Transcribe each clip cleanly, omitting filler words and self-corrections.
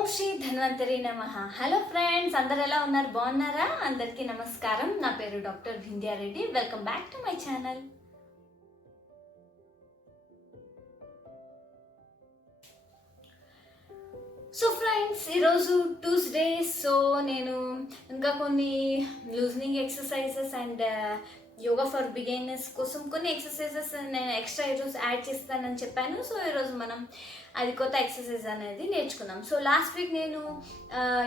ఓం శ్రీ ధన్వంతరి నమః. Hello friends, అందరు ఎలా ఉన్నారు? బాగున్నారా? అందరికీ నమస్కారం. నా పేరు doctor Vindhya Reddy. Welcome back to my channel. So friends, ఈరోజు ట్యూస్డే. సో నేను ఇంకా కొన్ని loosening exercises and yoga for beginners కోసం కొన్ని ఎక్సర్సైజెస్ నేను ఎక్స్ట్రా ఈరోజు యాడ్ చేస్తానని చెప్పాను. సో ఈరోజు మనం అది కొత్త ఎక్సర్సైజ్ అనేది నేర్చుకుందాం. సో లాస్ట్ వీక్ నేను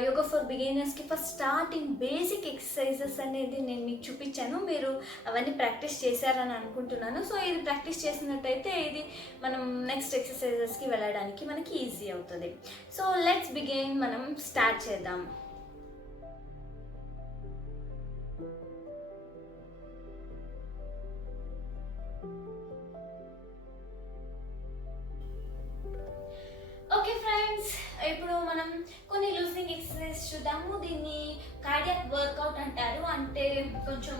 యోగా ఫర్ బిగినర్స్కి ఫస్ట్ స్టార్టింగ్ బేసిక్ ఎక్సర్సైజెస్ అనేది నేను మీకు చూపించాను. మీరు అవన్నీ ప్రాక్టీస్ చేశారని అనుకుంటున్నాను. సో ఇది ప్రాక్టీస్ చేసినట్టయితే ఇది మనం నెక్స్ట్ ఎక్సర్సైజెస్కి వెళ్ళడానికి మనకి ఈజీ అవుతుంది. సో లెట్స్ బిగిన్, మనం స్టార్ట్ చేద్దాం. ఓకే ఫ్రెండ్స్, ఇప్పుడు మనం కొన్ని లూజింగ్ ఎక్సర్సైజ్ చూద్దాము. దీన్ని కార్డియాక్ వర్కౌట్ అంటారు. అంటే కొంచెం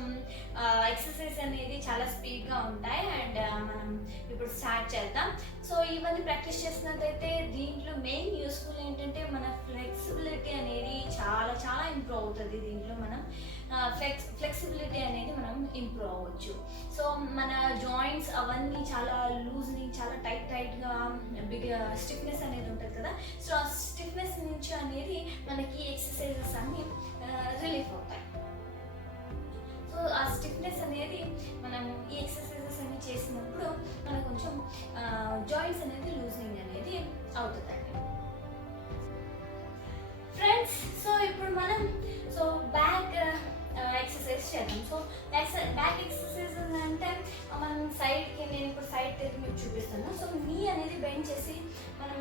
ఎక్సర్సైజ్ అనేది చాలా స్పీడ్గా ఉంటాయి. అండ్ మనం ఇప్పుడు స్టార్ట్ చేద్దాం. సో ఇవన్నీ ప్రాక్టీస్ చేసినట్టయితే దీంట్లో మెయిన్ యూస్ఫుల్ ఏంటంటే మన ఫ్లెక్సిబిలిటీ అనేది చాలా చాలా ఇంప్రూవ్ అవుతుంది. దీంట్లో మనం ఫ్లెక్సిబిలిటీ అనేది మనం ఇంప్రూవ్ అవ్వచ్చు. సో మన జాయింట్స్ అవన్నీ చాలా లూజ్ని, చాలా టైట్గా బిగ్ స్టిఫ్నెస్ అనేది ఉంటుంది కదా. సో ఆ స్టిఫ్నెస్ నుంచి అనేది మనకి ఎక్సర్సైజెస్ అన్నీ రిలీఫ్ అవుతాయి. సో ఆ స్టిఫ్నెస్ అనేది మనం ఈ ఎక్సర్సైజెస్ అన్ని చేసినప్పుడు మనకు కొంచెం జాయింట్స్ అనేది లూజింగ్ అనేది అవుతుందండి ఫ్రెండ్స్. సో ఇప్పుడు మనం బ్యాక్ ఎక్సర్సైజ్ చేద్దాం. సో బ్యాక్ ఎక్సర్సైజ్ అంటే మనం సైడ్కి, నేను ఇప్పుడు సైడ్ తిరిగి మీకు చూపిస్తాను. సో నీ అనేది బెండ్ చేసి మనం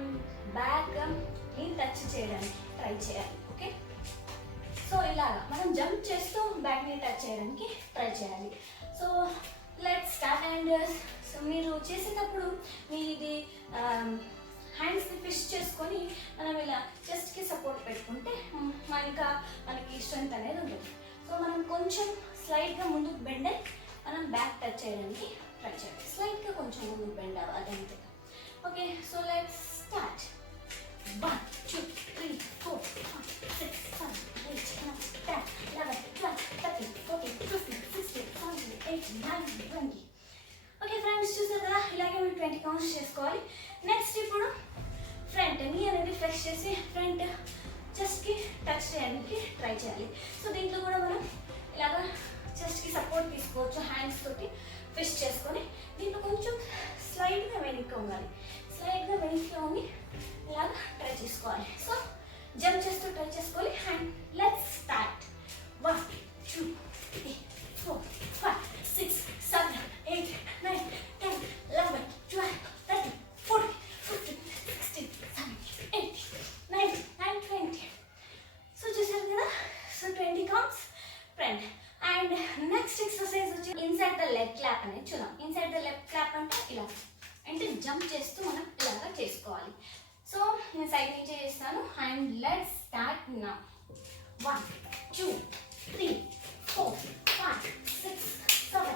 బ్యాక్ నీ టచ్ చేయడానికి ట్రై చేయాలి. ఓకే, సో ఇలాగా మనం జంప్ చేస్తూ బ్యాక్ ని టచ్ చేయడానికి ట్రై చేయాలి. So let's start. And so మీరు చేసేటప్పుడు మీది హ్యాండ్స్ని ఫిష్ చేసుకొని మనం ఇలా చెస్ట్కి సపోర్ట్ పెట్టుకుంటే ఇంకా మనకి స్ట్రెంత్ అనేది ఉంటుంది. సో మనం కొంచెం స్లైడ్గా ముందుకు బెండ్ అయ్యి మనం బ్యాక్ టచ్ చేయడానికి ట్రై చేయాలి. స్లైడ్గా కొంచెం ముందుకు బెండ్ అవ్వాలి అంతే. Okay, so let's start. 1 2 3 4 5 6 7 8 9 10 11 12 13 14 15 16 17 18 19 20. Okay friends, చూసారు కదా, ఇలాగే మీరు 20 కౌంట్స్ చేసుకోవాలి. నెక్స్ట్ ఇప్పుడు ఫ్రంట్ నీ అనేది ఫ్లెక్స్ చేసి ఫ్రంట్ చెస్ట్కి టచ్ చేయడానికి ట్రై చేయాలి. సో దీంట్లో కూడా మనం ఇలాగా చెస్ట్కి సపోర్ట్ తీసుకోవచ్చు. హ్యాండ్స్ తోటి ఫిష్ చేసుకొని దీంట్లో కొంచెం స్లైడ్గా వెనక్కి ఉండాలి. స్లైడ్గా వెనక్కి ఉండి ఇలాగ ట్రై చేసుకోవాలి. సో జంప్ చేస్తూ ట్రై చేసుకోవాలి. And let's start. 1 2 3 4 5 6 7 8 9 10 11 12 13 14 15 16 17 18 19 and 20. So చూసారు కదా, so 20 counts front. And next exercise వచ్చి ఇన్సైడ్ ద లెగ్ క్లాప్ అనేది చూద్దాం. ఇన్సైడ్ ద లెగ్ క్లాప్ అంటే ఇలా, అంటే జంప్ చేస్తూ మనం ఇలాగా చేసుకోవాలి. సో నేను సైడ్ నుంచే చేస్తాను. And let's start now. 1 2 3 4 5 6 7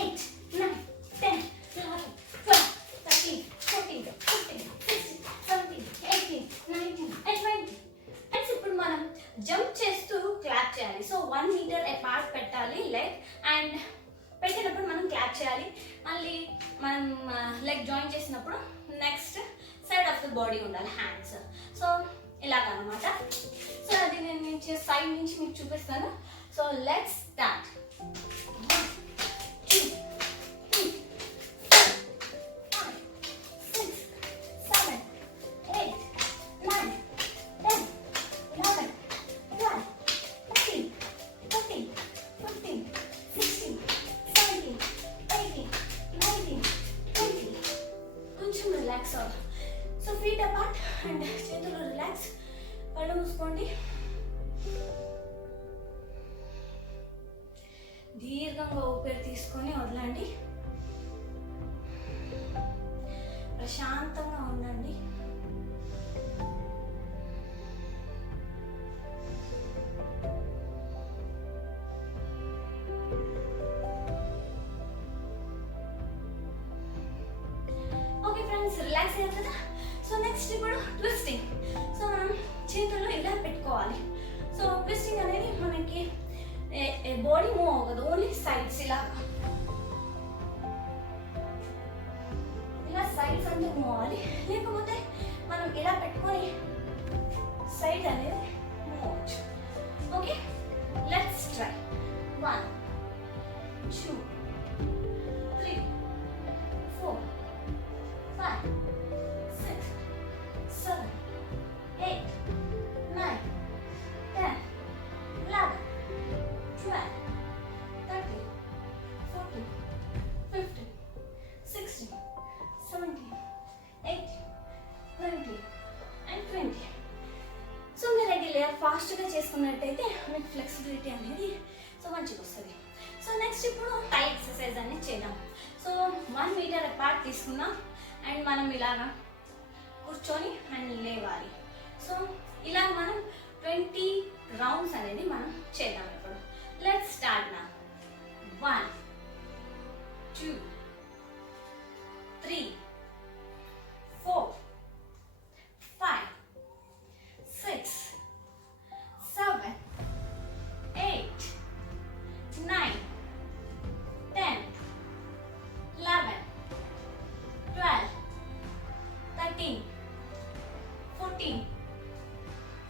8 9 10 11 12 13 14 15 16 17 18 19 and 20. Next ఇప్పుడు మనం జంప్ చేస్తూ క్లాప్ చేయాలి. సో 1 మీటర్ అపార్ట్ పెట్టాలి లెగ్. అండ్ పెట్టినప్పుడు మనం క్లాప్ చేయాలి. మళ్ళీ మనం లెగ్ జాయిన్ చేసినప్పుడు next side of the body ఉండాలి హ్యాండ్స్. సో ఇలాగనమాట. సో అది నేను సైడ్ నుంచి మీకు చూపిస్తాను. So let's start. 1 2 3 4 5 6 7 8 9 10 11 12 13 14 15 16 17 18 19 20. కొంచెం రిలాక్స్ అవ్వాలి. సో ఫీట్ అపార్ట్ అండ్ చేతులు రిలాక్స్. కళ్ళు మూసుకోండి. దీర్ఘంగా ఊపిరి తీసుకొని వదలండి. ప్రశాంతంగా ఉండండి. ఓకే ఫ్రెండ్స్, రిలాక్స్ అయ్యారు కదా. సో నెక్స్ట్ ఇప్పుడు ట్విస్టింగ్. సో మనం చేతుల్లో ఇలా పెట్టుకోవాలి. సో ట్విస్టింగ్ అనేది మనకి బాడీ మూవ్ అవ్వదు, ఓన్లీ సైడ్స్ ఇలాగా ఇలా సైడ్స్ అంటే మూవ్ అవ్వాలి. లేకపోతే మనం ఇలా పెట్టుకొని సైడ్ అనేది మూవ్ అవ్వచ్చు. Okay, let's try. 1 2 3 4 5 6 7 8 9 10 11 12 13 14 15 16 17 18 19 and 20. So మీరు రెగ్యులర్ ఫాస్ట్గా చేసుకున్నట్టయితే మీకు ఫ్లెక్సిబిలిటీ అనేది సో మంచిగా వస్తుంది. సో నెక్స్ట్ ఇప్పుడు థై ఎక్సర్సైజ్ అనేది చేద్దాం. సో 1 మీటర్ అపార్ట్ తీసుకుందాం అండ్ మనం ఇలాగా కూర్చొని అండ్ లేవాలి. సో ఇలా మనం 20 రౌండ్స్ అనేది మనం చేద్దాం. ఇప్పుడు లెట్స్ స్టార్ట్ నా. 1 2 3 4 5 6 7 8 9 10 11 12 13 14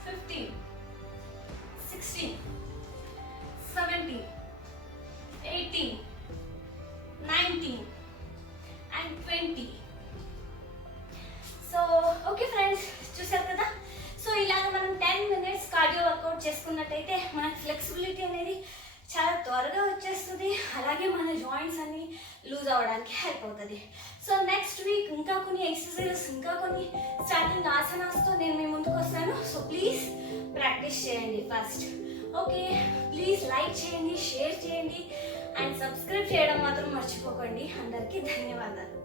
15 16 17 18 19 and 20. సో ఓకే ఫ్రెండ్స్, చూసారు కదా. సో ఇలాగ మనం 10 minutes కార్డియో వర్కౌట్ చేసుకున్నట్టయితే మనకి ఫ్లెక్సిబిలిటీ అనేది చాలా త్వరగా వచ్చేస్తుంది. అలాగే మన జాయింట్స్ అన్ని లూజ్ అవ్వడానికి హెల్ప్ అవుతుంది. సో నెక్స్ట్ వీక్ ఇంకా కొన్ని ఎక్సర్సైజెస్, ఇంకా కొన్ని స్టార్టింగ్ ఆసనాస్తో నేను మీ ముందుకు వస్తాను. సో ప్లీజ్ ప్రాక్టీస్ చేయండి ఫస్ట్. ఓకే, ప్లీజ్ లైక్ చేయండి, షేర్ చేయండి అండ్ సబ్స్క్రైబ్ చేయడం మాత్రం మర్చిపోకండి. అందరికీ ధన్యవాదాలు.